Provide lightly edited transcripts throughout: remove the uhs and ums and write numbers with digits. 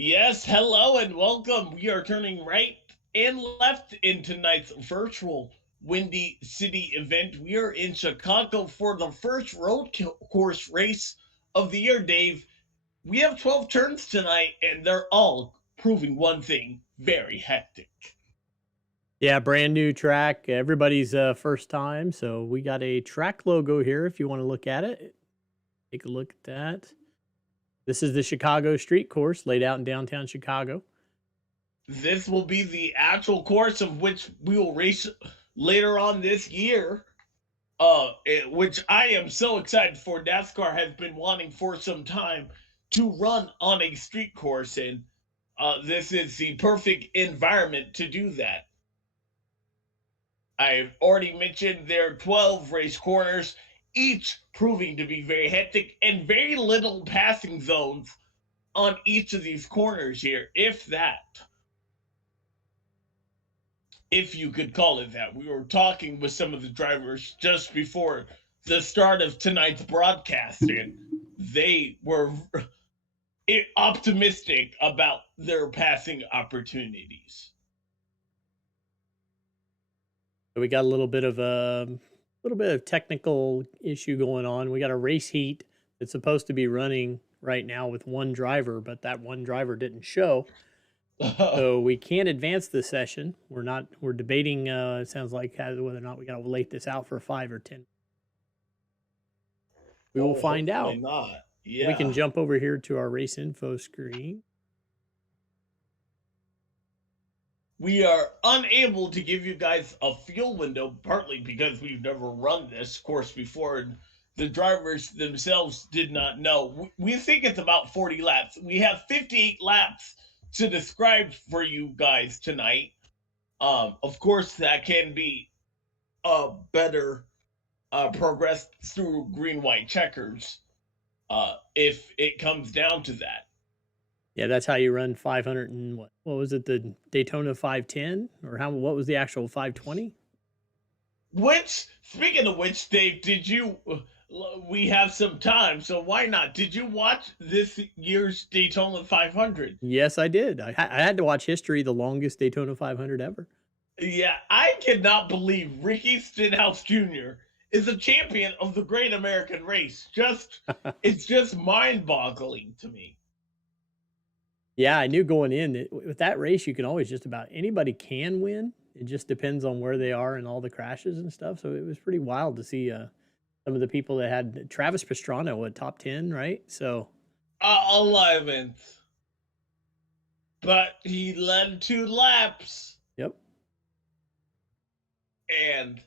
Yes, hello and welcome. We are turning right and left in tonight's virtual Windy City event. We are in Chicago for the first course race of the year, Dave. We have 12 turns tonight, and they're all proving one thing: very hectic. Yeah, brand new track. Everybody's first time. So we got a track logo here if you want to look at it. Take a look at that. This is the Chicago Street Course laid out in downtown Chicago. This will be the actual course of which we will race later on this year. Which I am so excited for. NASCAR has been wanting for some time to run on a street course, and this is the perfect environment to do that. I've already mentioned there are 12 race corners, each proving to be very hectic and very little passing zones on each of these corners here, if that. If you could call it that. We were talking with some of the drivers just before the start of tonight's broadcast, and they were optimistic about their passing opportunities. So we got a little bit of technical issue going on. We got a race heat that's supposed to be running right now with one driver, but that one driver didn't show. So we can't advance the session. We're debating, it sounds like, whether or not we got to late this out for 5 or 10. We will find Hopefully out. not. We can Yeah. jump over here to our race info screen. We are unable to give you guys a fuel window, partly because we've never run this course before, and the drivers themselves did not know. We think it's about 40 laps. We have 58 laps to describe for you guys tonight. Of course, that can be better progressed through green white checkers if it comes down to that. Yeah, that's how you run 500 and what was it, the Daytona 510, or what was the actual 520? Which, speaking of which, Dave, did you? We have some time, so why not? Did you watch this year's Daytona 500? Yes, I did. I had to watch history, the longest Daytona 500 ever. Yeah, I cannot believe Ricky Stenhouse Jr. is a champion of the Great American Race. It's just mind-boggling to me. Yeah, I knew going in with that race, you can always just about anybody can win. It just depends on where they are and all the crashes and stuff. So it was pretty wild to see some of the people that had Travis Pastrana at top 10, right? So 11th, but he led 2 laps, yep. and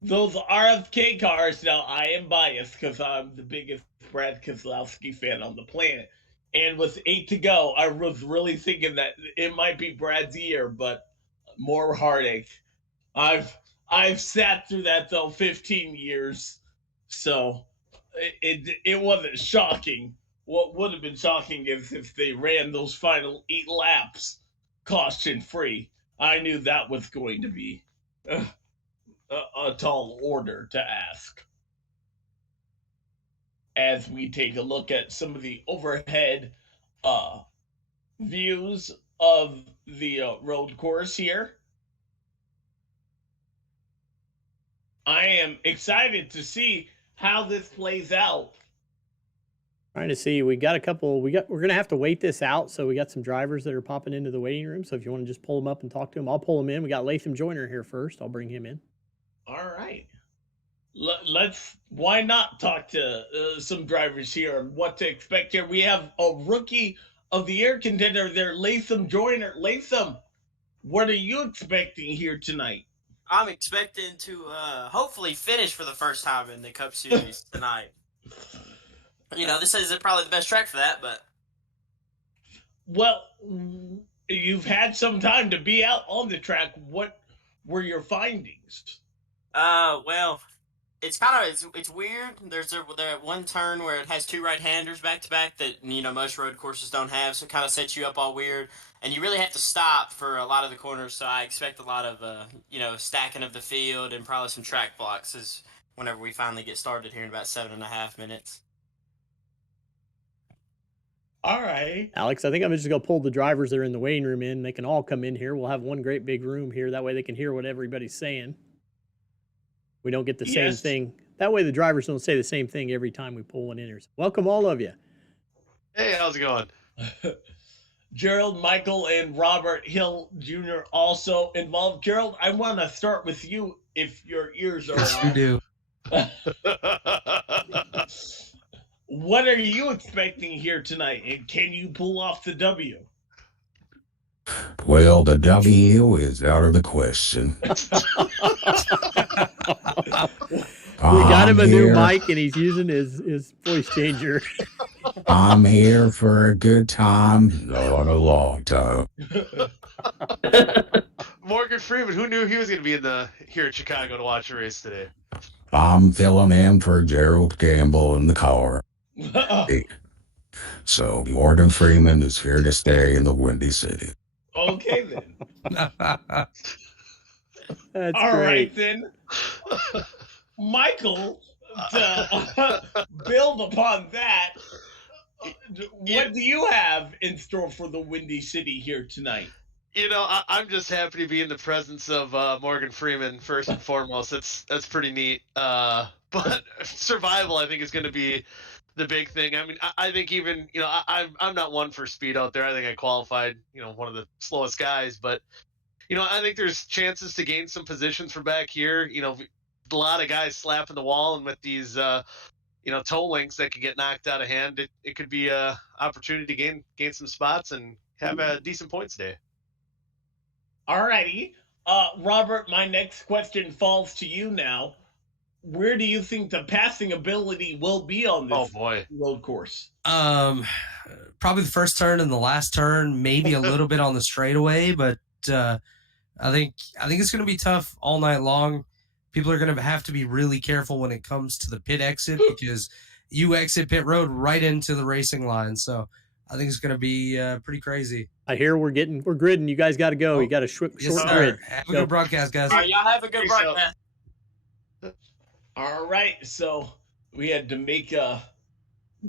those RFK cars. Now I am biased because I'm the biggest Brad Keselowski fan on the planet. And with 8 to go, I was really thinking that it might be Brad's year, but more heartache. I've I've sat through that though 15 years, so it wasn't shocking. What would have been shocking is if they ran those final 8 laps caution free. I knew that was going to be a tall order to ask. As we take a look at some of the overhead uh, views of the road course here, I am excited to see how this plays out. Trying to see, we got a couple. We're gonna have to wait this out. So we got some drivers that are popping into the waiting room. So if you want to just pull them up and talk to them, I'll pull them in. We got Latham Joyner here first. I'll bring him in. All right. Let's, why not talk to some drivers here on what to expect here. We have a rookie of the year contender there, Latham Joyner. Latham, what are you expecting here tonight? I'm expecting to hopefully finish for the first time in the Cup Series tonight. This isn't probably the best track for that, but Well, you've had some time to be out on the track. What were your findings? well, it's weird. There's one turn where it has two right-handers back to back that most road courses don't have, so it kind of sets you up all weird, and you really have to stop for a lot of the corners. So I expect a lot of stacking of the field and probably some track blocks as whenever we finally get started here in about 7.5 minutes. All right. Alex, I think I'm just going to pull the drivers that are in the weighing room in. They can all come in here. We'll have one great big room here. That way they can hear what everybody's saying. We don't get the same Yes. thing. That way the drivers don't say the same thing every time we pull one in here. So welcome all of you. Hey, how's it going? Gerald, Michael, and Robert Hill Jr. also involved. Gerald, I want to start with you if your ears are Yes, you on. do. What are you expecting here tonight, and can you pull off the W? Well, the W is out of the question. We got him a new here. mic, and he's using his voice changer. I'm here for a good time, not a long time. Morgan Freeman, who knew he was going to be here in Chicago to watch a race today? I'm filling in for Gerald Campbell in the car. So Morgan Freeman is here to stay in the Windy City. Okay, then. That's All great. right, then. Michael, to build upon that, what do you have in store for the Windy City here tonight? I'm just happy to be in the presence of Morgan Freeman first and foremost. That's pretty neat. But survival, I think, is going to be the big thing. I mean, I think even I'm not one for speed out there. I think I qualified one of the slowest guys, but I think there's chances to gain some positions from back here. A lot of guys slapping the wall, and with these toe links that could get knocked out of hand, it could be a opportunity to gain some spots and have a decent points day. All righty. Robert, my next question falls to you now. Where do you think the passing ability will be on this road course? Probably the first turn and the last turn, maybe a little bit on the straightaway, but I think it's going to be tough all night long. People are going to have to be really careful when it comes to the pit exit because you exit pit road right into the racing line. So I think it's going to be pretty crazy. I hear we're gridding. You guys got to go. You got a short grid. Have a good broadcast, guys. All right, y'all have a good broadcast. All right, so we had to make a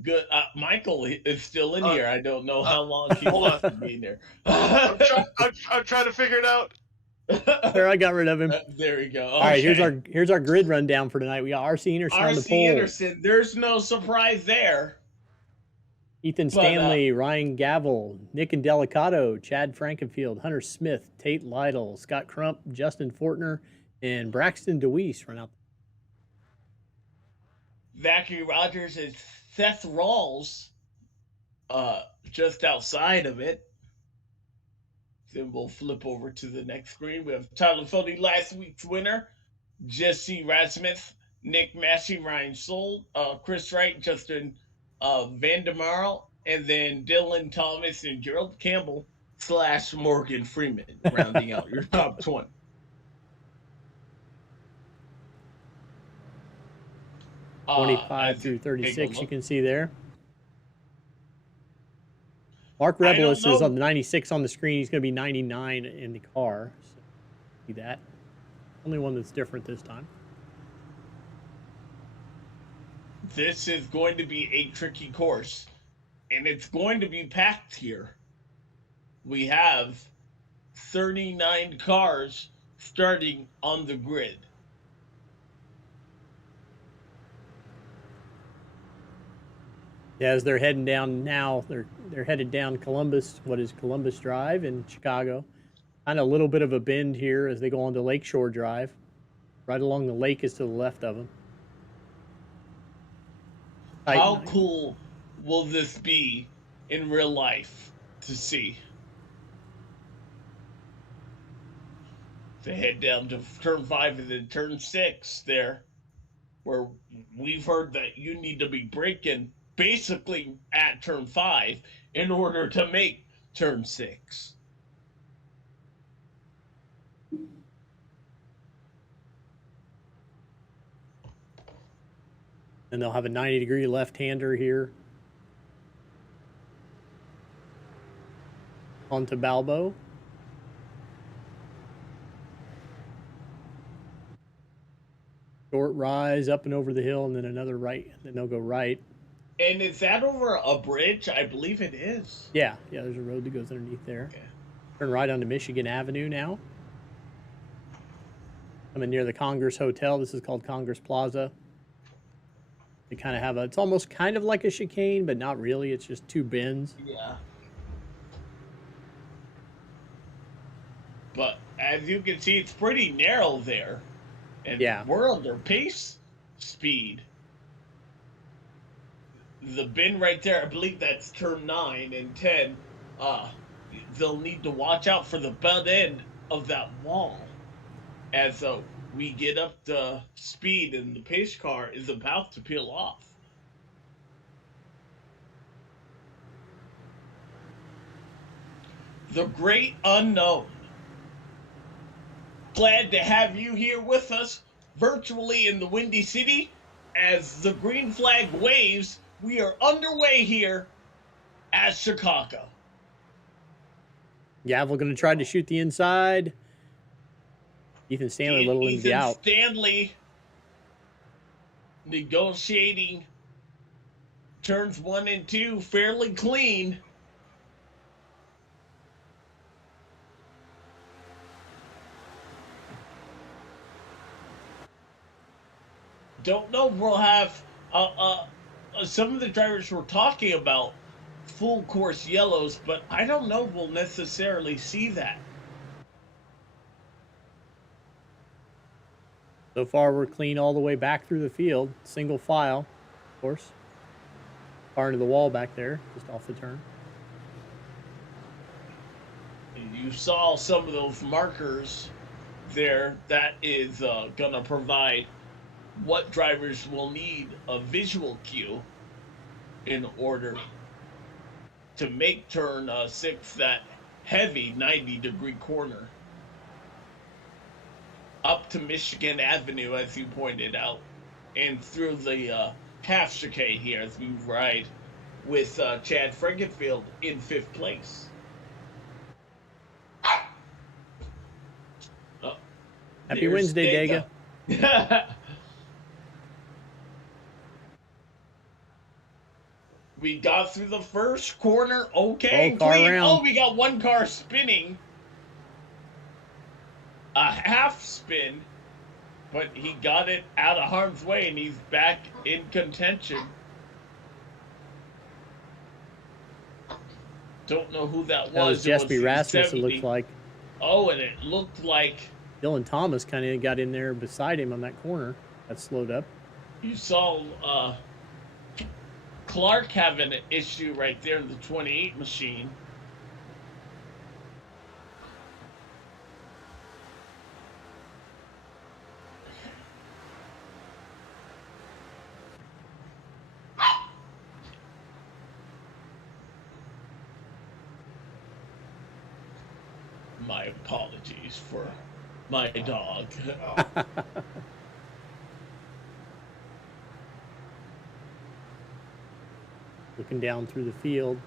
good. Michael is still in here. I don't know how long he wants to be in there. I'm trying to figure it out. There, I got rid of him. There we go. Okay. All right, here's our grid rundown for tonight. We got RC Anderson on the pole. Anderson, there's no surprise there. Ethan Stanley, Ryan Gavel, Nick Indelicato, Chad Frankenfield, Hunter Smith, Tate Lytle, Scott Crump, Justin Fortner, and Braxton DeWeese run out. Zachary Rogers and Seth Rawls just outside of it. Then we'll flip over to the next screen. We have Tyler Fody, last week's winner, Jesse Rasmuth, Nick Massey, Ryan Soul, Chris Wright, Justin Vandermarl, and then Dylan Thomas and Gerald Campbell / Morgan Freeman, rounding out your top 20. Uh, 25 through 36, you can see there. Mark Rebelis is on the 96 on the screen. He's going to be 99 in the car. So see that. Only one that's different this time. This is going to be a tricky course, and it's going to be packed here. We have 39 cars starting on the grid. Yeah, as they're heading down now, they're headed down Columbus. What is Columbus Drive in Chicago? Kind of a little bit of a bend here as they go onto Lakeshore Drive. Right along the lake is to the left of them. How cool will this be in real life to see? They head down to turn 5 and then turn 6 there, where we've heard that you need to be braking basically at turn 5 in order to make turn 6. And they'll have a 90-degree left-hander here onto Balbo. Short rise up and over the hill, and then another right, and then they'll go right. And is that over a bridge? I believe it is. Yeah, there's a road that goes underneath there. Okay. Turn right onto Michigan Avenue now. I'm near the Congress Hotel. This is called Congress Plaza. They kind of have it's almost kind of like a chicane, but not really. It's just two bends. Yeah. But as you can see, it's pretty narrow there. And we're under pace speed. The bend right there, I believe that's turn 9 and 10. They'll need to watch out for the butt end of that wall as we get up to speed and the pace car is about to peel off. The great unknown. Glad to have you here with us virtually in the Windy City. As the green flag waves, we are underway here at Chicago. Gavel going to try to shoot the inside. Ethan Stanley a little in the out. Stanley negotiating turns 1 and 2 fairly clean. Don't know if we'll have some of the drivers we're talking about full course yellows, but I don't know if we'll necessarily see that. So far, we're clean all the way back through the field. Single file, of course. Far into the wall back there, just off the turn. And you saw some of those markers there. That is going to provide what drivers will need a visual cue in order to make turn 6 that heavy 90-degree corner up to Michigan Avenue, as you pointed out, and through the half chicane here as we ride with Chad Frankenfield in 5th place. Happy Wednesday, Dega. We got through the first corner. Okay, we got one car spinning. A half spin, but he got it out of harm's way and he's back in contention. Don't know who that was. That was Jespy Rasmus, it looked like. Oh, and it looked like Dylan Thomas kind of got in there beside him on that corner. That slowed up. You saw Clark having an issue right there in the 28 machine. My apologies for my dog. Looking down through the field.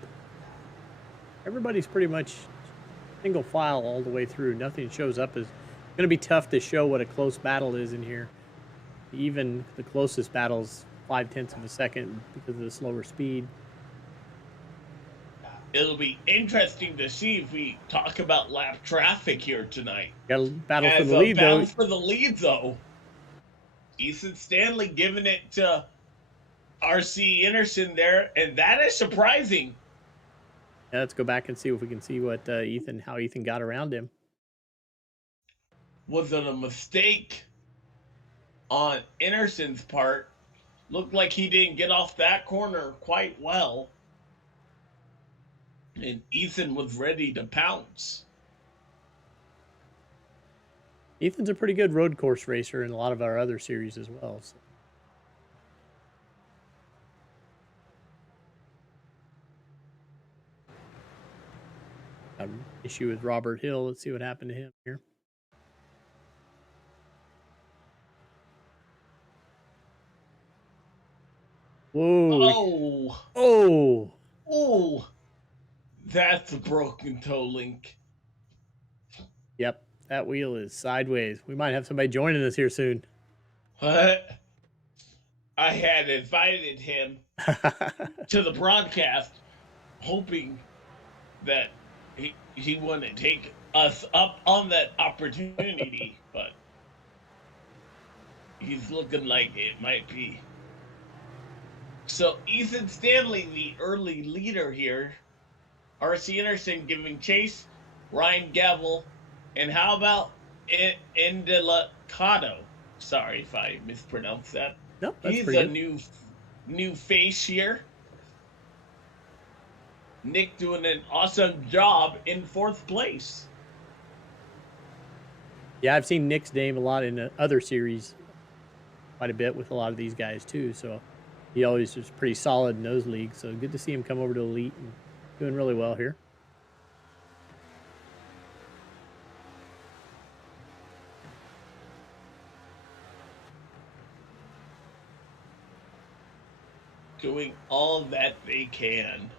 Everybody's pretty much single file all the way through. Nothing shows up. It's going to be tough to show what a close battle is in here. Even the closest battle's 0.5 of a second because of the slower speed. It'll be interesting to see if we talk about lap traffic here tonight. Got a battle for the lead, though. For the lead, though. Ethan Stanley giving it to R.C. Anderson there, and that is surprising. Yeah, let's go back and see if we can see what how Ethan got around him. Was it a mistake on Anderson's part? Looked like he didn't get off that corner quite well. And Ethan was ready to pounce. Ethan's a pretty good road course racer in a lot of our other series as well. So. Issue with Robert Hill. Let's see what happened to him here. Whoa. Oh. That's a broken toe link. Yep. That wheel is sideways. We might have somebody joining us here soon. What? I had invited him to the broadcast, hoping that he wouldn't take us up on that opportunity, but he's looking like it might be. So Ethan Stanley, the early leader here, R.C. Anderson giving chase, Ryan Gavel, and how about Indelicato? Sorry if I mispronounced that. Nope, that's He's pretty a good. new face here. Nick doing an awesome job in 4th place. Yeah, I've seen Nick's name a lot in other series, quite a bit with a lot of these guys too. So he always is pretty solid in those leagues. So good to see him come over to Elite and doing really well here. Doing all that they can.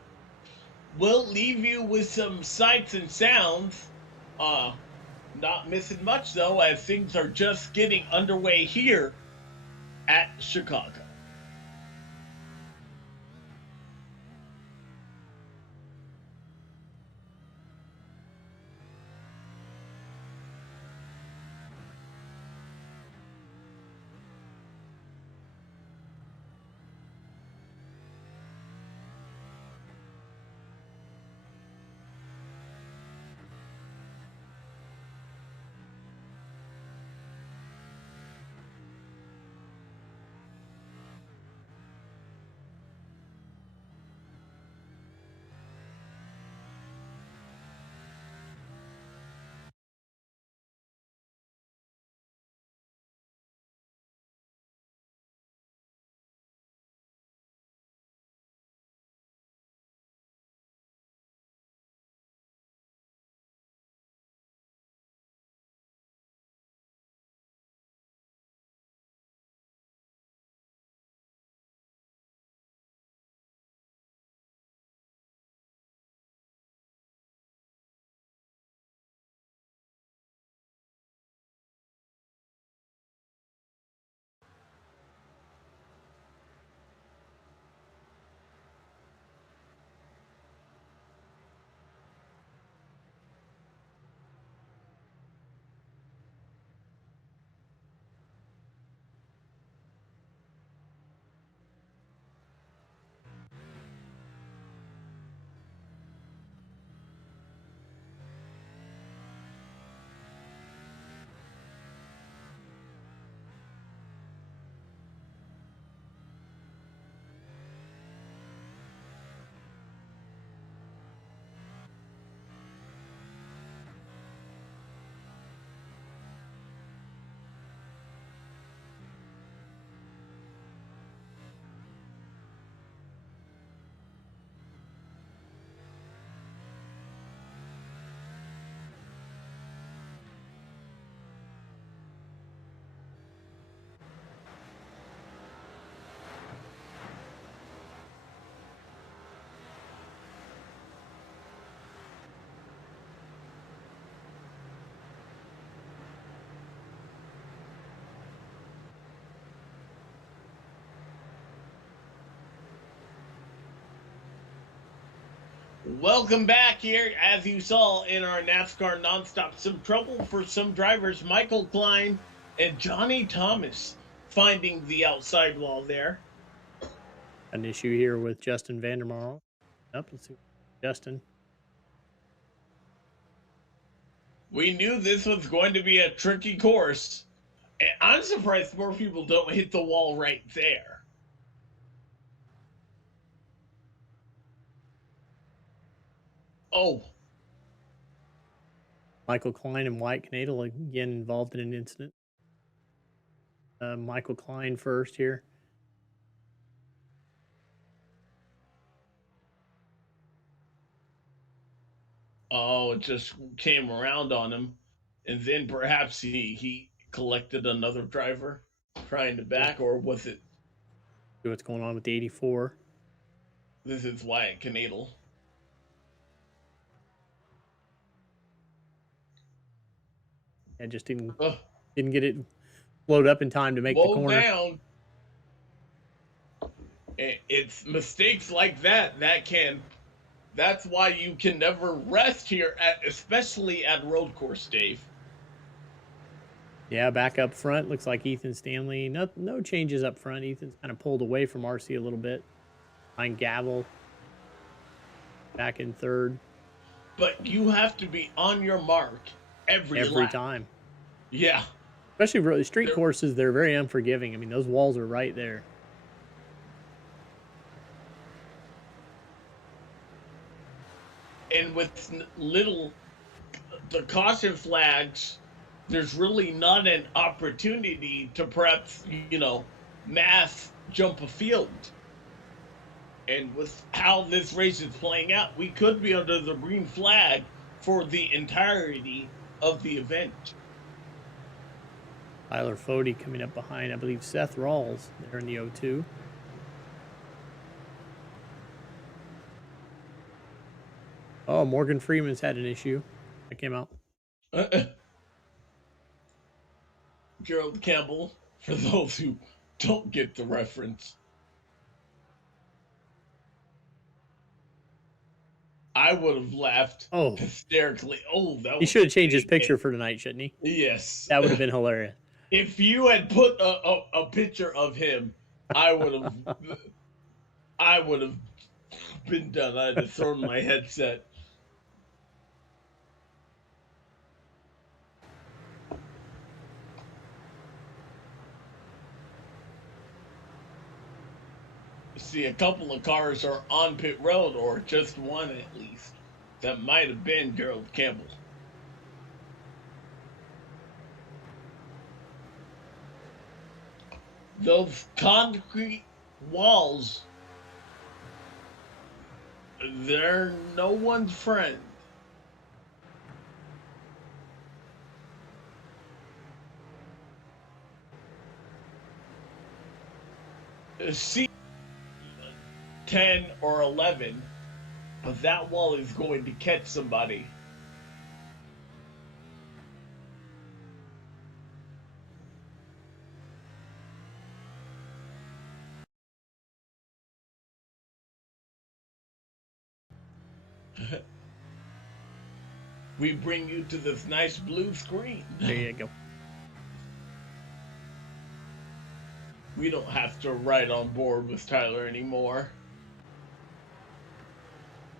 We'll leave you with some sights and sounds. Not missing much though, as things are just getting underway here at Chicago. Welcome back here. As you saw in our NASCAR Nonstop, some trouble for some drivers. Michael Klein and Johnny Thomas finding the outside wall there. An issue here with Justin Vandermarl. Up, let's see. Justin. We knew this was going to be a tricky course. And I'm surprised more people don't hit the wall right there. Oh, Michael Klein and White Canadal again involved in an incident. Michael Klein first here. oh, it just came around on him. And then perhaps he collected another driver trying to back, or was it? See what's going on with the 84. This is Wyatt Canadal. I just didn't get it load up in time to make the Slow corner. down. It's mistakes like that that's why you can never rest here, especially at road course, Dave. Yeah, back up front, looks like Ethan Stanley. No changes up front. Ethan's kind of pulled away from RC a little bit. Behind Gavel. Back in third. But you have to be on your mark every lap. Time. Yeah. Especially really street courses, they're very unforgiving. I mean, those walls are right there. And with the caution flags, there's really not an opportunity to perhaps, mass jump a field. And with how this race is playing out, we could be under the green flag for the entirety of the event. Tyler Fody coming up behind, I believe, Seth Rawls there in the 0-2. Oh, Morgan Freeman's had an issue. That came out. Gerald Campbell, for those who don't get the reference. I would have laughed hysterically. Oh, that he should have changed his picture for tonight, shouldn't he? Yes. That would have been hilarious. If you had put a picture of him, I would have been done. I'd have thrown my headset. See, a couple of cars are on pit road, or just one at least. That might have been Gerald Campbell. Those concrete walls, they're no one's friend. See, 10 or 11, but that wall is going to catch somebody. We bring you to this nice blue screen. There you go. We don't have to ride on board with Tyler anymore.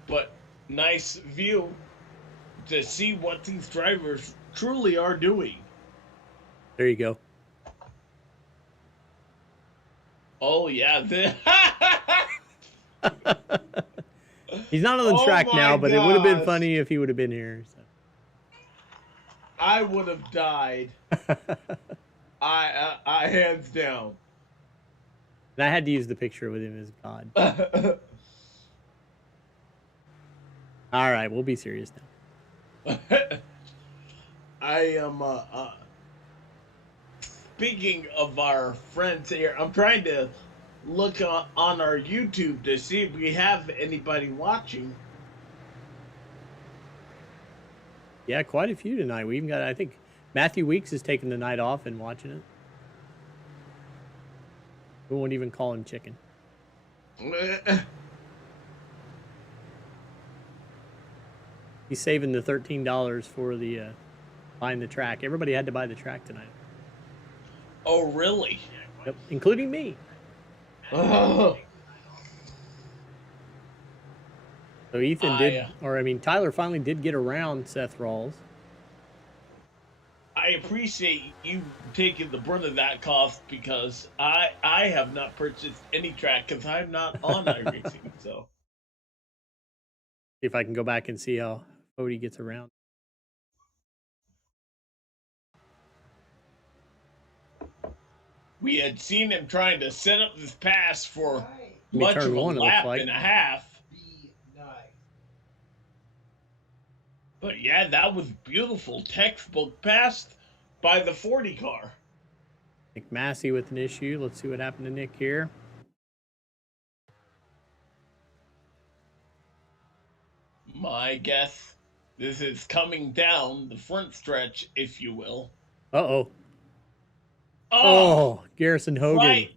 But nice view to see what these drivers truly are doing. There you go. Oh, yeah. He's not on the track now, but it would have been funny if he would have been here. So. I would have died. I hands down. And I had to use the picture with him as God. All right, we'll be serious now. I am, speaking of our friends here, I'm trying to look on our YouTube to see if we have anybody watching. Yeah, quite a few tonight. We even got, I think, Matthew Weeks is taking the night off and watching it. We won't even call him chicken. He's saving the $13 for the buying the track. Everybody had to buy the track tonight. Oh, really? Yep, including me. Oh. So Ethan Tyler finally did get around Seth Rawls. I appreciate you taking the brunt of that cost because I have not purchased any track because I'm not on iRacing. So see if I can go back and see how Cody gets around. We had seen him trying to set up this pass for much of a lap and a half. But yeah, that was beautiful. Textbook passed by the 40 car. Nick Massey with an issue. Let's see what happened to Nick here. My guess, this is coming down the front stretch, if you will. Uh-oh. Oh, Garrison Hogan. Right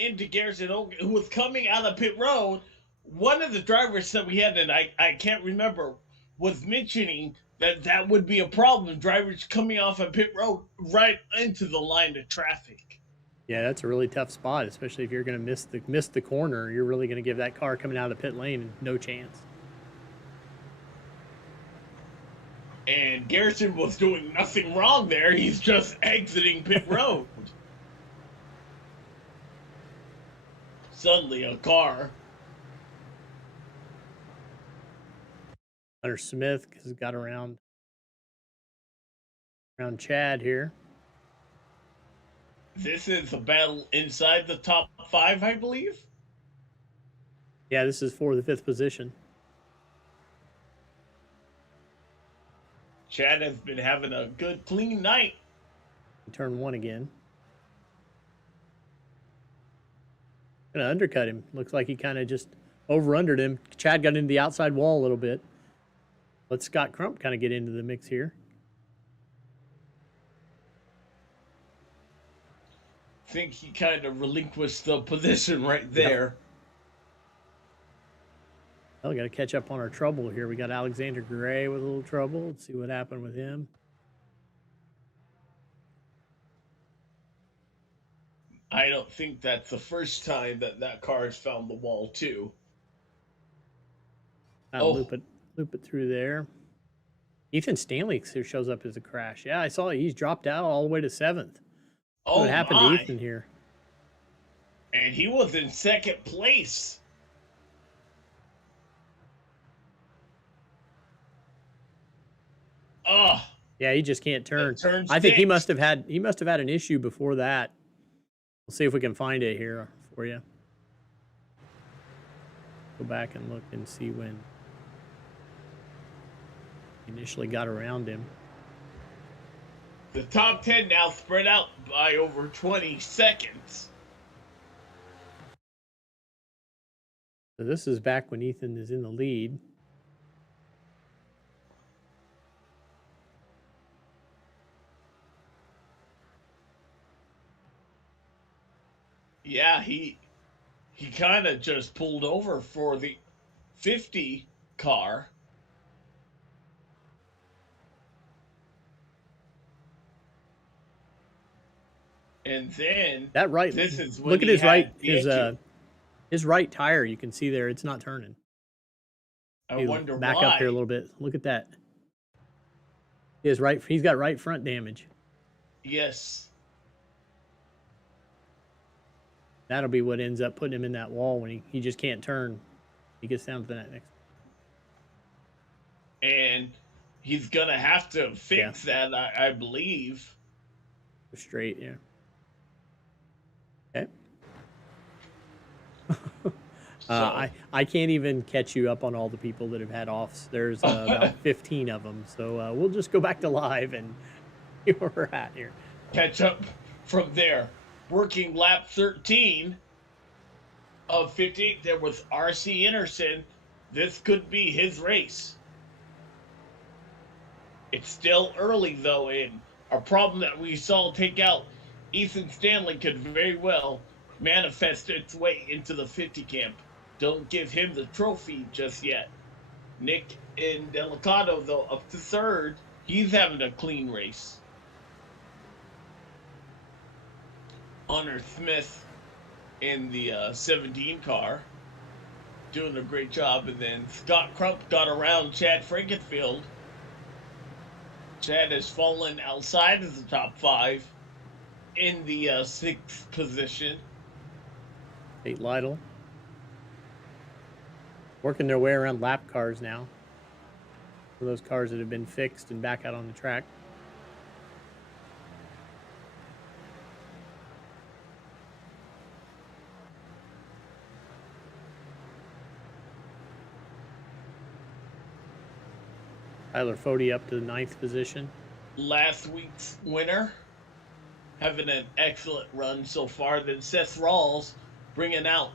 into Garrison who was coming out of pit road. One of the drivers that we had, and I can't remember, was mentioning that that would be a problem. Drivers coming off of pit road right into the line of traffic. Yeah, that's a really tough spot, especially if you're going to miss the corner. You're really going to give that car coming out of the pit lane no chance. And Garrison was doing nothing wrong there. He's just exiting pit road. Suddenly, a car. Hunter Smith has got around Chad here. This is a battle inside the top 5, I believe. Yeah, this is for the 5th position. Chad has been having a good, clean night. Turn 1 again. Gonna undercut him. Looks like he kind of just over-undered him. Chad got into the outside wall a little bit. Let Scott Crump kind of get into the mix here. I think he kind of relinquished the position right there. Well, we got to catch up on our trouble here. We got Alexander Gray with a little trouble. Let's see what happened with him. I don't think that's the first time that car has found the wall, too. Loop it through there. Ethan Stanley shows up as a crash. Yeah, I saw he's dropped out all the way to 7th. Oh, what happened my. to Ethan here? And he was in 2nd place. Oh. Yeah, he just can't turn. Turn I think he 6. must have had an issue before that. We'll see if we can find it here for you. Go back and look and see when he initially got around him. The top 10 now spread out by over 20 seconds. So this is back when Ethan is in the lead. Yeah, he kind of just pulled over for the 50 car. And then That right. This is when look at he his had right the issue. his right tire. You can see there it's not turning. I wonder back why. up here a little bit. Look at that. He's got right front damage. Yes. That'll be what ends up putting him in that wall when he just can't turn. He gets down to that next. And he's gonna have to fix that, I believe. Straight, yeah. Okay. I can't even catch you up on all the people that have had offs. There's about 15 of them. So we'll just go back to live and see where we're at here. Catch up from there. Working lap 13 of 50, there was R.C. Anderson. This could be his race. It's still early, though, and a problem that we saw take out Ethan Stanley could very well manifest its way into the 50 camp. Don't give him the trophy just yet. Nick Indelicato, though, up to 3rd. He's having a clean race. Hunter Smith in the 17 car, doing a great job. And then Scott Crump got around Chad Frankenfield. Chad has fallen outside of the top 5 in the 6th position. Tate Lytle. Working their way around lap cars now. For those cars that have been fixed and back out on the track. Tyler Fody up to the 9th position. Last week's winner, having an excellent run so far. Then Seth Rawls bringing out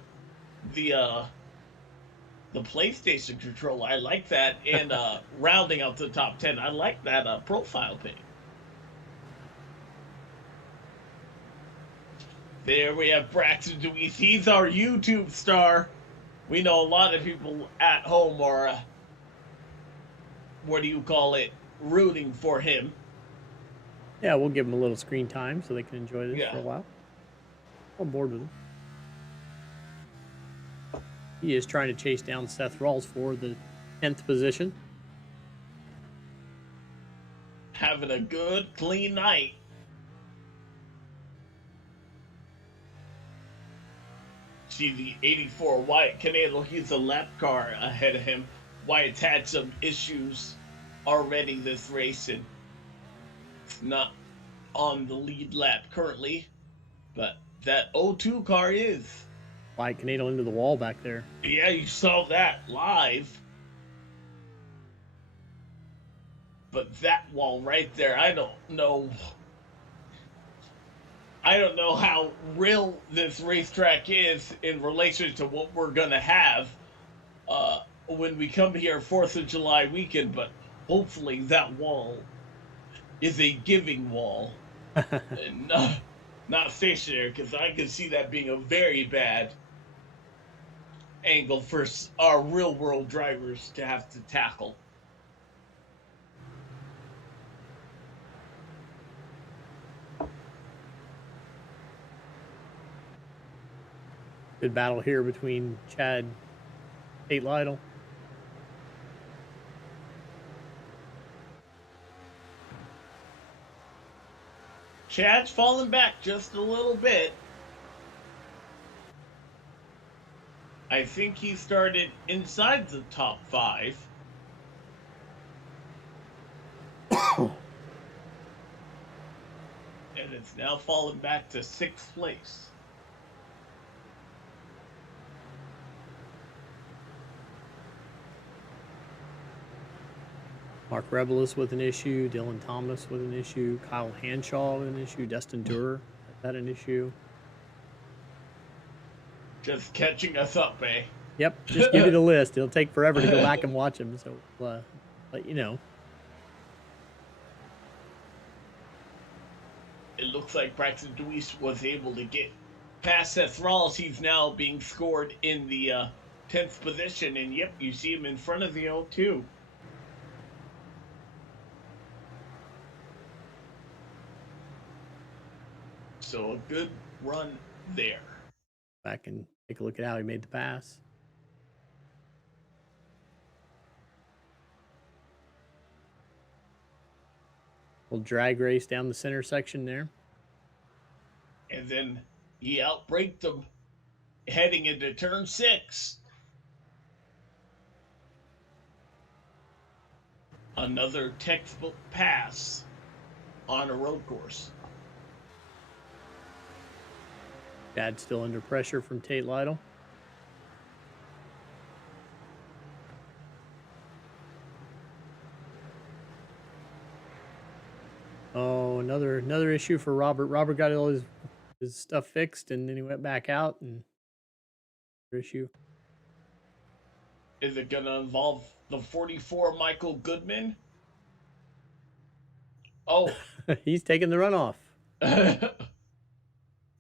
the PlayStation controller. I like that. And rounding out the top 10. I like that profile pic. There we have Braxton Deweese. He's our YouTube star. We know a lot of people at home are, what do you call it, rooting for him. Yeah, we'll give them a little screen time so they can enjoy this Yeah. for a while. I'm on board with him. He is trying to chase down Seth Rawls for the 10th position. Having a good, clean night. See the 84 Wyatt Canelo. He's a lap car ahead of him. Wyatt's had some issues already this race and not on the lead lap currently, but that 02 car is. Wyatt Canado into the wall back there. Yeah, you saw that live. But that wall right there, I don't know how real this racetrack is in relation to what we're gonna have when we come here 4th of July weekend, but hopefully that wall is a giving wall and not stationary, because I can see that being a very bad angle for our real world drivers to have to tackle. Good battle here between Chad, Tate Lytle. Chad's falling back just a little bit. I think he started inside the top 5. And it's now fallen back to 6th place. Mark Rebelis with an issue. Dylan Thomas with an issue. Kyle Hanshaw with an issue. Dustin Durer had an issue. Just catching us up, eh? Yep, just give you the list. It'll take forever to go back and watch them, so we'll let you know. It looks like Braxton Deweese was able to get past Seth Rawls. He's now being scored in the 10th position, and yep, you see him in front of the 02. So a good run there. Back and take a look at how he made the pass. Little drag race down the center section there. And then he outbraked them heading into turn 6. Another textbook pass on a road course. Chad still under pressure from Tate Lytle. Oh, another issue for Robert. Robert got all his stuff fixed, and then he went back out, and another issue. Is it going to involve the 44 Michael Goodman? Oh. He's taking the runoff.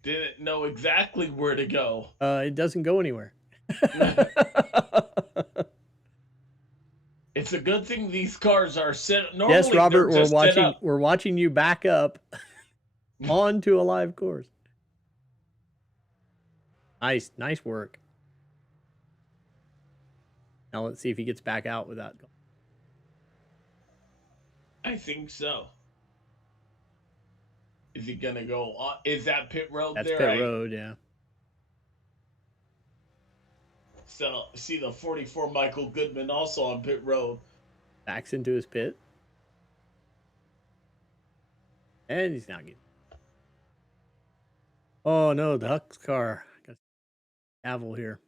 Didn't know exactly where to go. It doesn't go anywhere. It's a good thing these cars are set. Normally, yes, Robert, they're just set up. we're watching you back up onto a live course. Nice work. Now let's see if he gets back out without going. I think so. Is he gonna go on? Is that pit road That's there? pit road, yeah. So see the 44 Michael Goodman also on pit road. Backs into his pit. And he's not getting. Oh no, the Huck's car. Got Gavel here.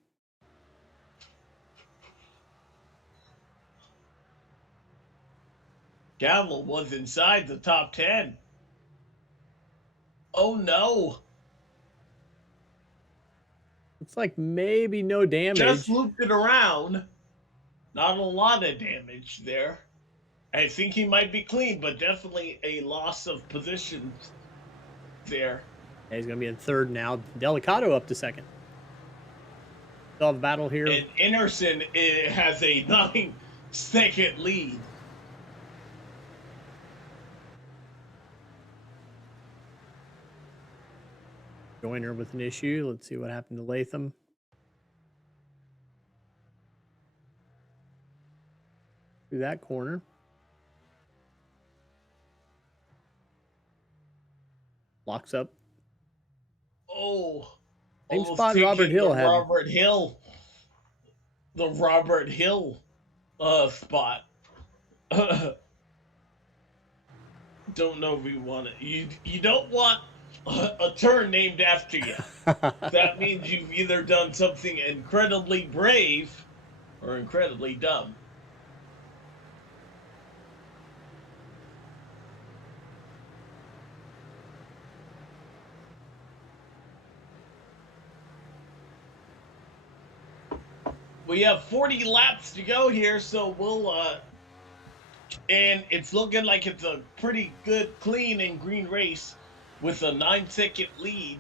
Gavel was inside the top 10. Oh no. Looks like maybe no damage. Just looped it around. Not a lot of damage there. I think he might be clean, but definitely a loss of position there. Yeah, he's going to be in third now. Delicato up to second. Still have a battle here. And Anderson has a 9-second lead. Joiner with an issue. Let's see what happened to Latham. Through that corner. Locks up. Oh, Same almost spot Robert taking Hill the had. Robert Hill, spot. Don't know if you want it. You don't want a turn named after you. That means you've either done something incredibly brave or incredibly dumb. We have 40 laps to go here, so we'll and it's looking like it's a pretty good, clean and green race with a 9-second lead.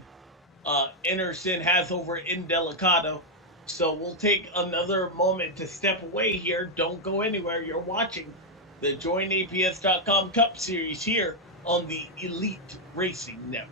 Anderson has over Indelicato. So we'll take another moment to step away here. Don't go anywhere. You're watching the JoinAPS.com Cup Series here on the Elite Racing Network.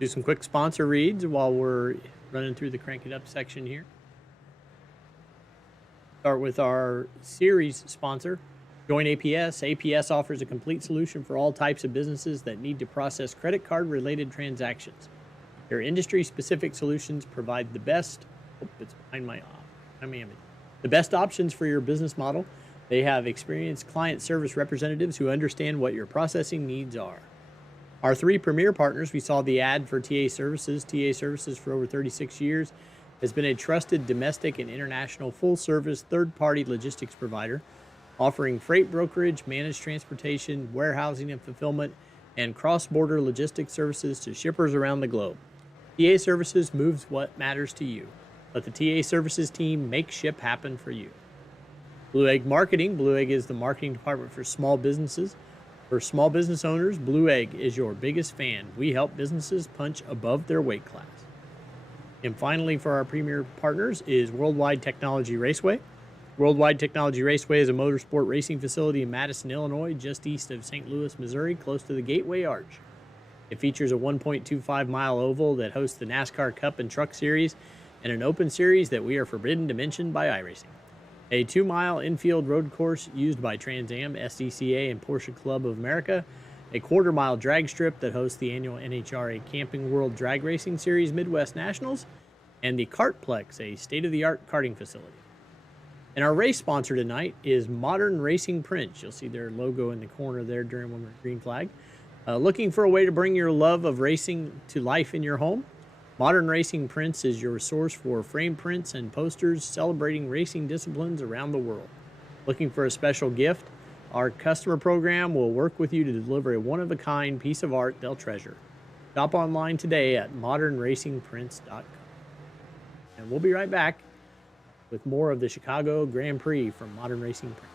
Do some quick sponsor reads while we're running through the Crank It Up section here. Start with our series sponsor, Join APS. APS offers a complete solution for all types of businesses that need to process credit card related transactions. Their industry specific solutions provide the best, it's behind my image, the best options for your business model. They have experienced client service representatives who understand what your processing needs are. Our three premier partners, we saw the ad for TA Services. TA Services for over 36 years has been a trusted domestic and international full-service third-party logistics provider, offering freight brokerage, managed transportation, warehousing and fulfillment, and cross-border logistics services to shippers around the globe. TA Services moves what matters to you. Let the TA Services team make ship happen for you. Blue Egg Marketing. Blue Egg is the marketing department for small businesses. For small business owners, Blue Egg is your biggest fan. We help businesses punch above their weight class. And finally, for our premier partners is Worldwide Technology Raceway. Worldwide Technology Raceway is a motorsport racing facility in Madison, Illinois, just east of St. Louis, Missouri, close to the Gateway Arch. It features a 1.25-mile oval that hosts the NASCAR Cup and Truck Series and an open series that we are forbidden to mention by iRacing. A 2-mile infield road course used by Trans Am, SDCA, and Porsche Club of America, a quarter-mile drag strip that hosts the annual NHRA Camping World Drag Racing Series Midwest Nationals, and the Kartplex, a state-of-the-art karting facility. And our race sponsor tonight is Modern Racing Prints. You'll see their logo in the corner there during one green flag. Looking for a way to bring your love of racing to life in your home? Modern Racing Prints is your source for frame prints and posters celebrating racing disciplines around the world. Looking for a special gift? Our customer program will work with you to deliver a one-of-a-kind piece of art they'll treasure. Shop online today at modernracingprints.com. And we'll be right back with more of the Chicago Grand Prix from Modern Racing Prints.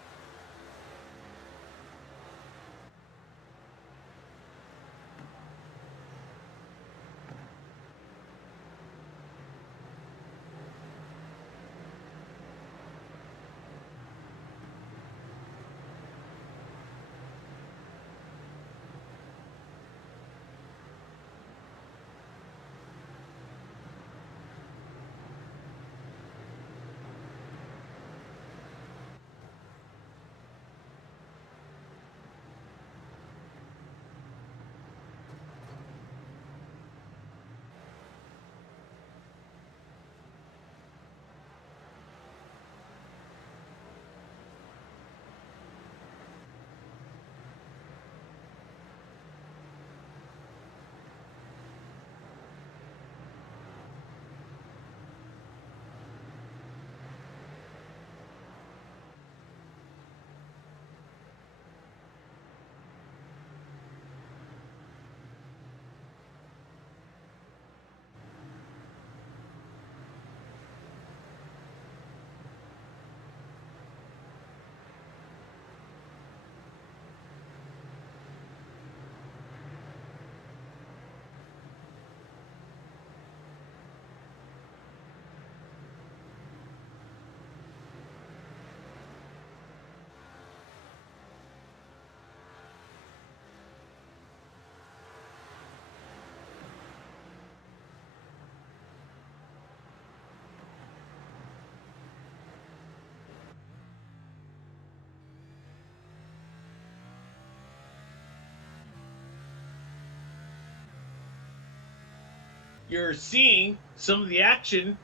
you're seeing some of the action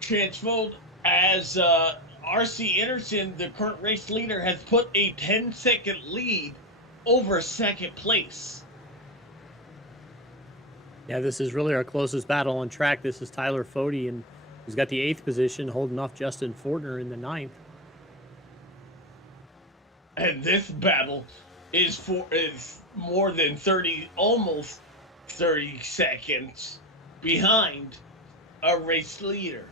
transferred as RC Anderson, the current race leader, has put a 10-second lead over second place. Yeah, this is really our closest battle on track. This is Tyler Fody, and he's got the 8th position, holding off Justin Fortner in the 9th. And this battle is more than 30, almost 30 seconds behind a race leader.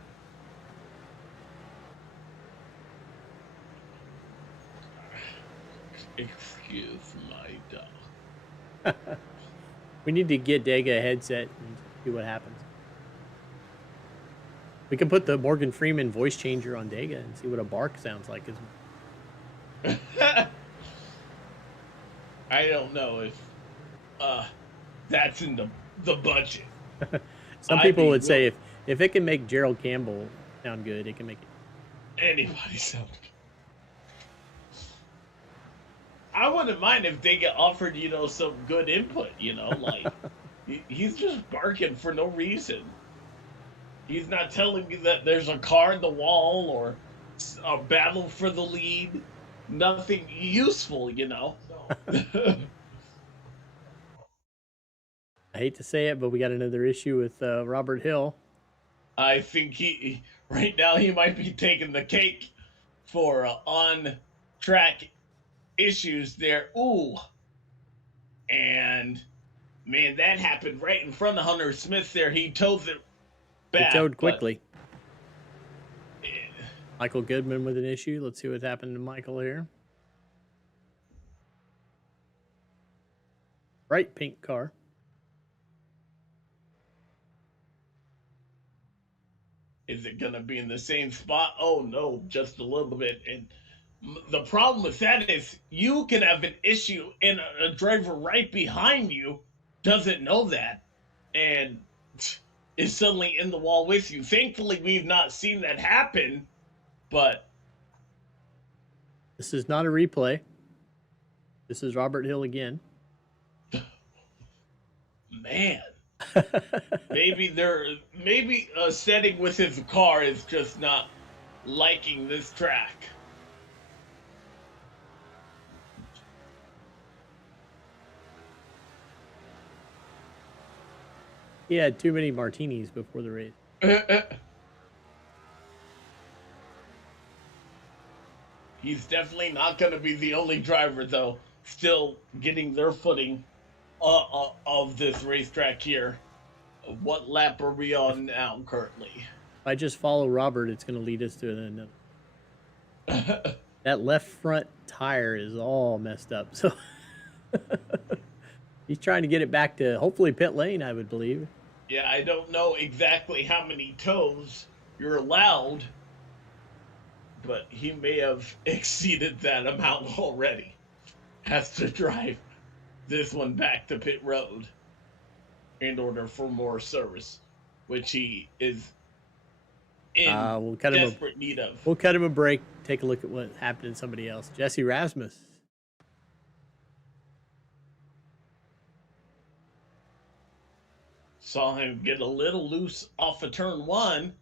Excuse my dog. We need to get Dega a headset and see what happens. We can put the Morgan Freeman voice changer on Dega and see what a bark sounds like. I don't know if that's in the budget. Some people would say if it can make Gerald Campbell sound good, it can make anybody sound good. I wouldn't mind if they get offered, some good input, like he's just barking for no reason. He's not telling me that there's a car in the wall or a battle for the lead. Nothing useful, I hate to say it, but we got another issue with Robert Hill. I think right now he might be taking the cake for on-track issues there. Ooh. And, man, that happened right in front of Hunter Smith there. He tows it back. He towed quickly. Michael Goodman with an issue. Let's see what happened to Michael here. Bright pink car. Is it going to be in the same spot? Oh, no, just a little bit. And the problem with that is you can have an issue and a driver right behind you doesn't know that and is suddenly in the wall with you. Thankfully, we've not seen that happen, but... This is not a replay. This is Robert Hill again. Man. maybe a setting with his car is just not liking this track. He had too many martinis before the race. He's definitely not going to be the only driver, though, still getting their footing of this racetrack here. What lap are we on now currently? If I just follow Robert, it's going to lead us to another. That left front tire is all messed up. So he's trying to get it back to hopefully pit lane, I would believe. Yeah, I don't know exactly how many toes you're allowed, but he may have exceeded that amount already. Has to drive this one back to pit road in order for more service, which he is in desperate need of. We'll cut him a break, take a look at what happened to somebody else. Jesse Rasmus. Saw him get a little loose off of turn 1,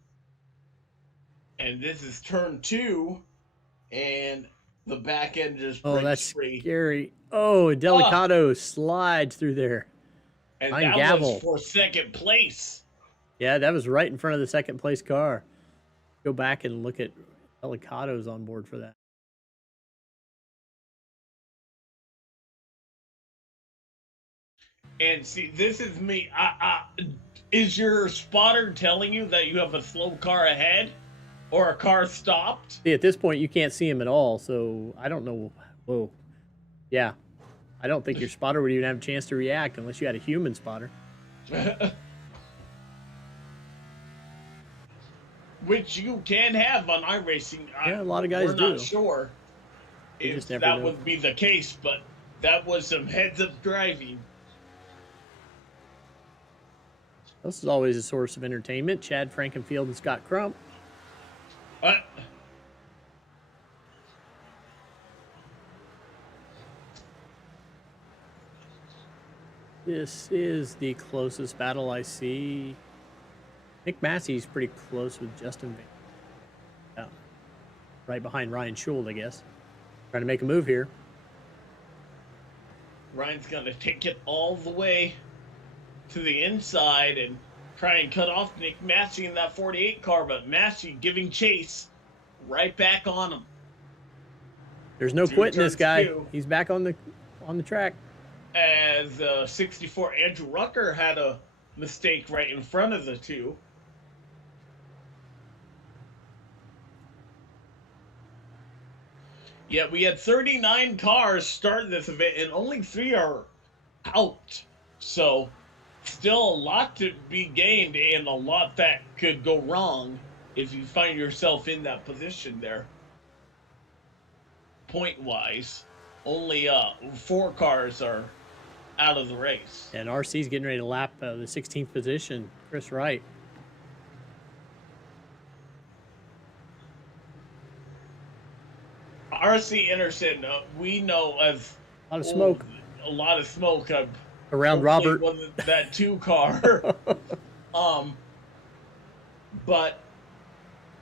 and this is turn 2, and the back end just breaks that's free. Scary. Oh, Delicado slides through there. And that was for second place. Yeah, that was right in front of the second place car. Go back and look at Delicado's on board for that. And see, this is me. Is your spotter telling you that you have a slow car ahead or a car stopped? See, at this point, you can't see him at all, so I don't know. Whoa. Yeah. I don't think your spotter would even have a chance to react unless you had a human spotter. Which you can have on iRacing. Yeah, a lot of guys do. We're not sure if that would be the case, but that was some heads-up driving. This is always a source of entertainment. Chad Frankenfield and Scott Crump. This is the closest battle I see. Nick Massey's pretty close with Justin Van. Yeah. Right behind Ryan Schuld, I guess. Trying to make a move here. Ryan's going to take it all the way to the inside and try and cut off Nick Massey in that 48 car, but Massey giving chase right back on him. There's no quitting this guy. Two. He's back on the track. As 64 Andrew Rucker had a mistake right in front of the two. Yet we had 39 cars start this event and only 3 are out. So still a lot to be gained and a lot that could go wrong if you find yourself in that position there. Point-wise, only 4 cars are out of the race. And RC's getting ready to lap the 16th position, Chris Wright. RC Anderson, we know as A lot of smoke. A lot of smoke Around Robert. Wasn't that 2 car? But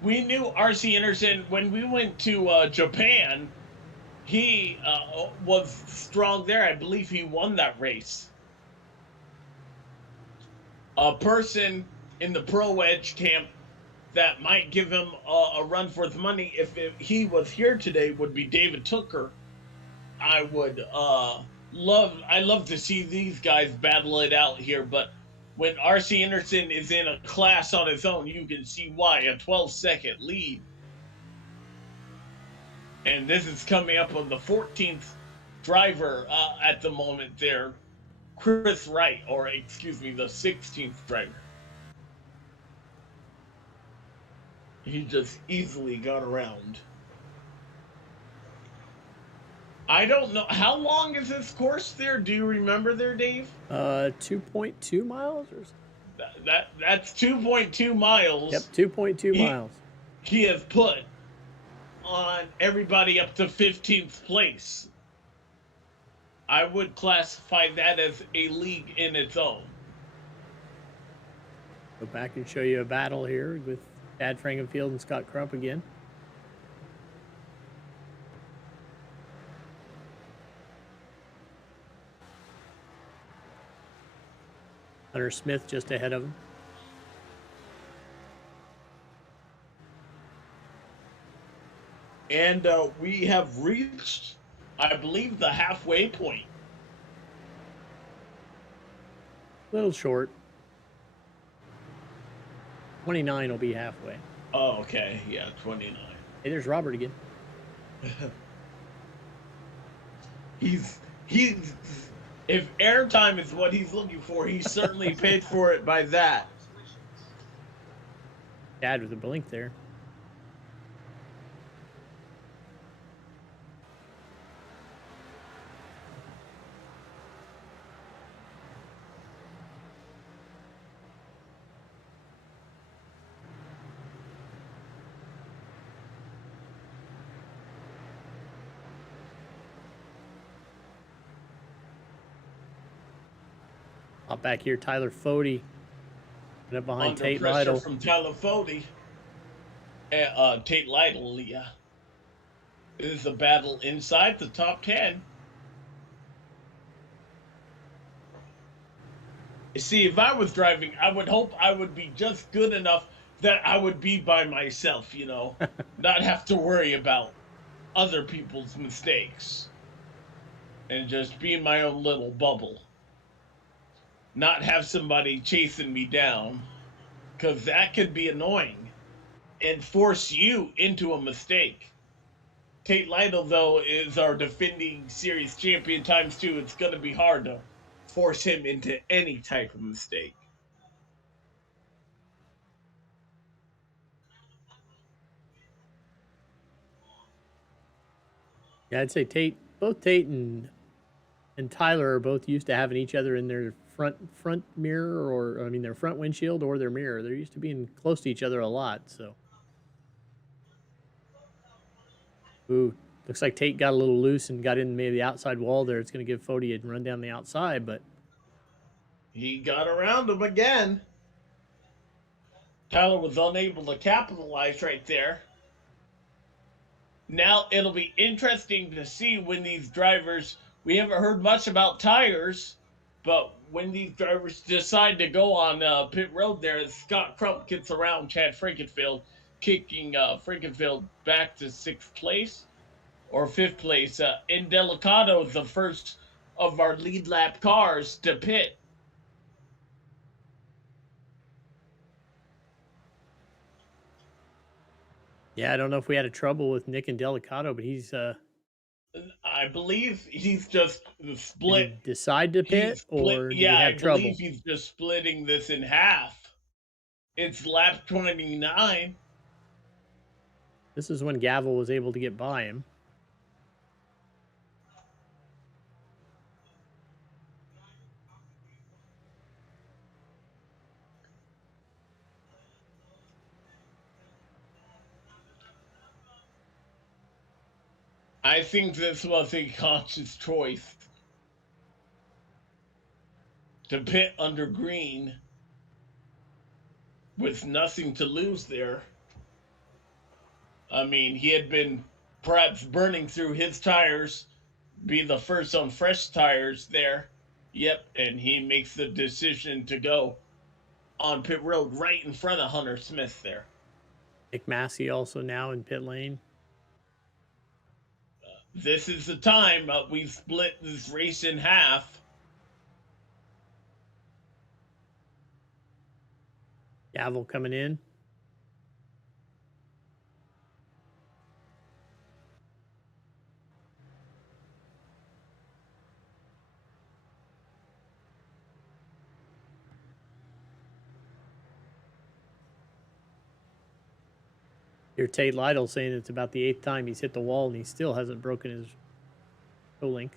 we knew RC Anderson when we went to Japan. He was strong there. I believe he won that race. A person in the Pro Wedge camp that might give him a run for his money if he was here today would be David Tooker. I would love to see these guys battle it out here, but when RC Anderson is in a class on his own, you can see why. A 12-second lead. And this is coming up on the 14th driver at the moment there, Chris Wright, or excuse me, the 16th driver. He just easily got around. I don't know. How long is this course there? Do you remember there, Dave? 2.2 miles or something. That's 2.2 miles. Yep, 2.2 miles. He has put on everybody up to 15th place. I would classify that as a league in its own. Go back and show you a battle here with Chad Frankenfield and Scott Crump again. Hunter Smith just ahead of him. And we have reached, I believe, the halfway point. A little short. 29 will be halfway. Oh, okay. Yeah, 29. Hey, there's Robert again. He's if airtime is what he's looking for, he certainly paid for it by that. Dad with a blink there. Up back here, Tyler Fody. And up behind Under Tate pressure Lytle. from Tyler Fody. Tate Lytle, yeah. It is a battle inside the top 10. You see, if I was driving, I would hope I would be just good enough that I would be by myself, you know, not have to worry about other people's mistakes and just be in my own little bubble. Not have somebody chasing me down, because that could be annoying and force you into a mistake. Tate Lytle, though, is our defending series champion times 2. It's going to be hard to force him into any type of mistake. Yeah, I'd say both Tate and Tyler are both used to having each other in their front mirror, or I mean their front windshield or their mirror. They're used to being close to each other a lot. So, ooh, looks like Tate got a little loose and got in maybe the outside wall there. It's going to give Fody a run down the outside, but He got around him again. Tyler was unable to capitalize right there. Now it'll be interesting to see when these drivers, we haven't heard much about tires, but when these drivers decide to go on pit road there, Scott Crump gets around Chad Frankenfield, kicking Frankenfield back to 6th place or 5th place. Indelicato is the first of our lead lap cars to pit. Yeah, I don't know if we had a trouble with Nick and Delicato, but he's I believe he's just did split. he decide to pit or did he Yeah, I have trouble? believe he's just splitting this in half. It's lap 29. This is when Gavel was able to get by him. I think this was a conscious choice to pit under green with nothing to lose there. I mean, he had been perhaps burning through his tires, be the first on fresh tires there. Yep, and he makes the decision to go on pit road right in front of Hunter Smith there. Nick Massey also now in pit lane. This is the time we split this race in half. Gavel coming in. Here, Tate Lytle saying it's about the 8th time he's hit the wall and he still hasn't broken his toe link.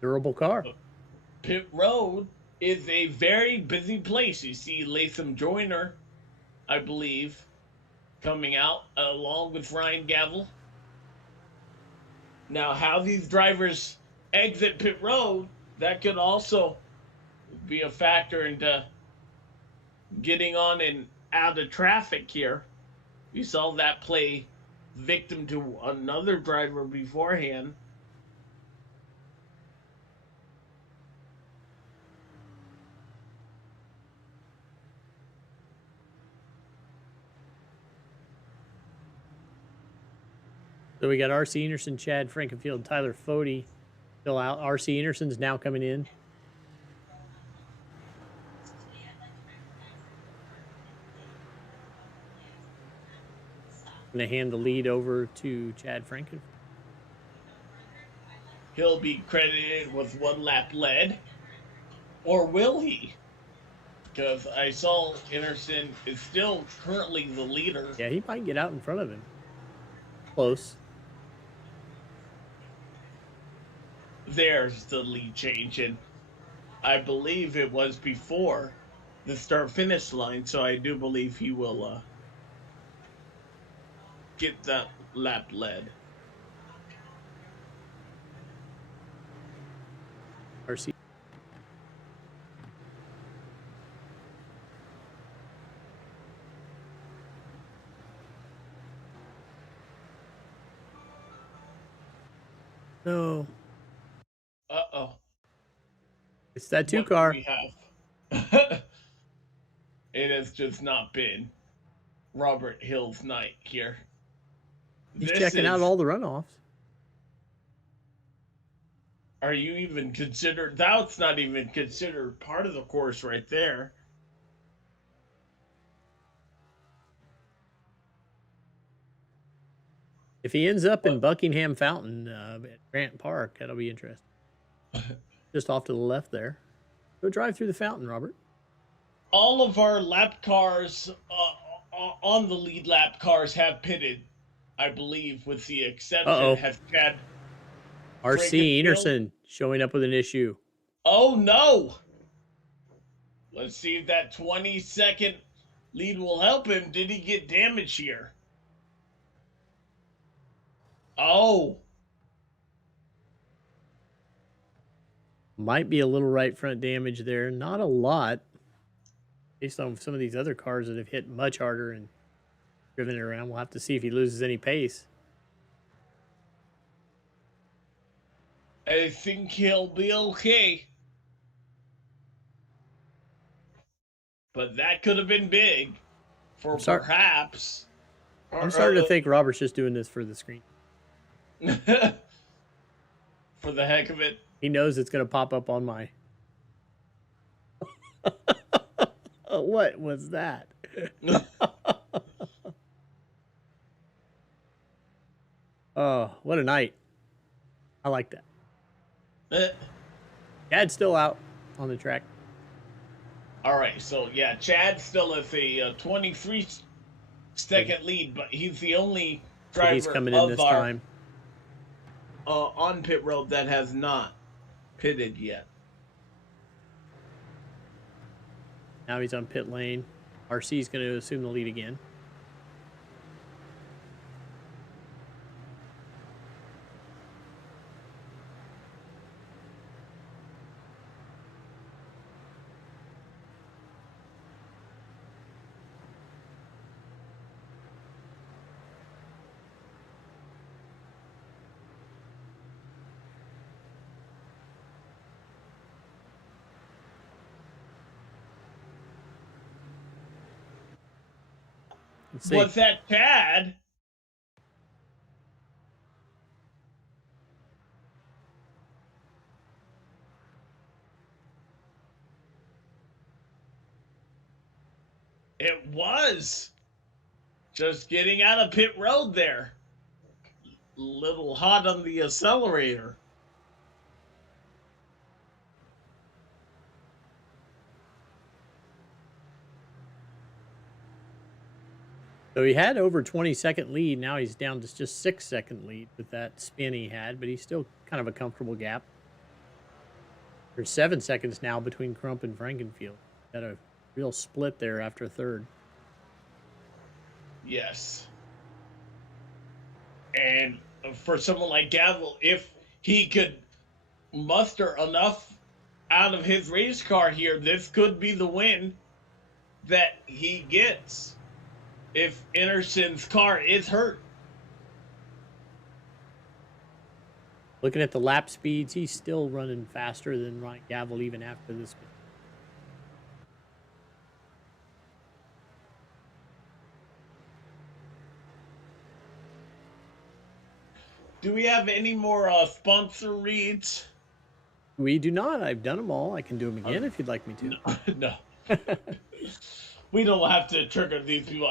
Durable car. Pit road is a very busy place. You see Latham Joyner, I believe, coming out along with Ryan Gavel. Now, how these drivers exit pit road, that could also be a factor into getting on and out of traffic here. We saw that play victim to another driver beforehand. So we got R.C. Anderson, Chad Frankenfield, Tyler Fody still out. R.C. Anderson's now coming in. Going to hand the lead over to Chad Frankenfield. He'll be credited with 1 lap led. Or will he? Because I saw Anderson is still currently the leader. Yeah, he might get out in front of him. Close. There's the lead change, and I believe it was before the start-finish line, so I do believe he will get that lap led. RC. No. Uh-oh. It's that 2 What car. do we have? It has just not been Robert Hill's night here. He's checking out all the runoffs. Are you even considered? That's not even considered part of the course right there. If he ends up in Buckingham Fountain at Grant Park, that'll be interesting. Just off to the left there. Go drive through the fountain, Robert. All of our lap cars on the lead lap cars have pitted, I believe, with the exception has Chad R.C. Anderson showing up with an issue. Oh no! Let's see if that 20-second lead will help him. Did he get damage here? Oh. Might be a little right front damage there. Not a lot. Based on some of these other cars that have hit much harder and driven it around. We'll have to see if he loses any pace. I think he'll be okay. But that could have been big for perhaps. I'm starting to think Robert's just doing this for the screen. For the heck of it. He knows it's going to pop up on my... What was that? Oh, what a night. I like that. Chad's still out on the track. All right, so yeah, Chad still has a 23-second lead, but he's the only driver he's coming in this time on pit road that has not pitted yet. Now he's on pit lane. RC's going to assume the lead again. Was that Chad? It was. Just getting out of pit road there. Little hot on the accelerator. So he had over 20-second lead. Now he's down to just 6-second lead with that spin he had, but he's still kind of a comfortable gap. There's 7 seconds now between Crump and Frankenfield. Got a real split there after a third. Yes. And for someone like Gavel, if he could muster enough out of his race car here, this could be the win that he gets if Anderson's car is hurt. Looking at the lap speeds, he's still running faster than Ryan Gavel even after this. Do we have any more sponsor reads? We do not. I've done them all. I can do them again if you'd like me to. No. We don't have to trigger these people.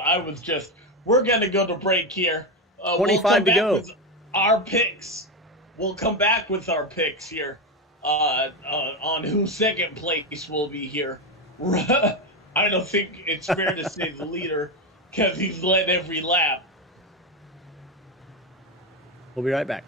We're going to go to break here. 25 to go. Our picks. We'll come back with our picks here on who second place will be here. I don't think it's fair to say the leader because he's led every lap. We'll be right back.